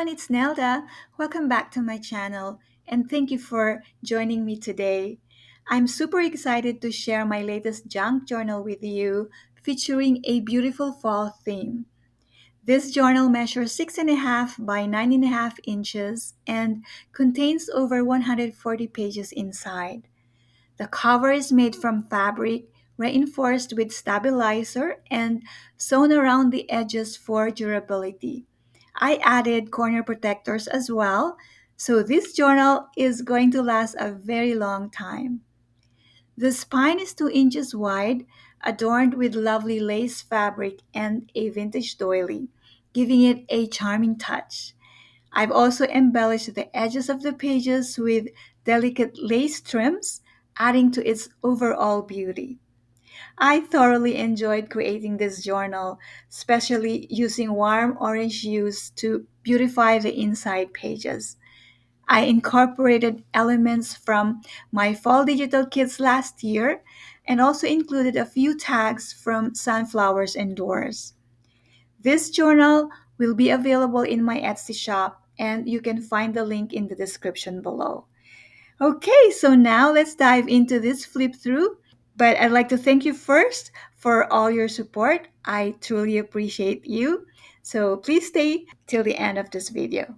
everyone, it's Nelda. Welcome back to my channel and thank you for joining me today. I'm super excited to share my latest junk journal with you featuring a beautiful fall theme. This journal measures 6.5 by 9.5 inches and contains over 140 pages inside. The cover is made from fabric, reinforced with stabilizer, and sewn around the edges for durability. I added corner protectors as well, so this journal is going to last a very long time. The spine is 2 inches wide, adorned with lovely lace fabric and a vintage doily, giving it a charming touch. I've also embellished the edges of the pages with delicate lace trims, adding to its overall beauty. I thoroughly enjoyed creating this journal, especially using warm orange hues to beautify the inside pages. I incorporated elements from my fall digital kits last year and also included a few tags from sunflowers and doors. This journal will be available in my Etsy shop, and you can find the link in the description below. Okay, so now let's dive into this flip through. But I'd like to thank you first for all your support. I truly appreciate you. So please stay till the end of this video.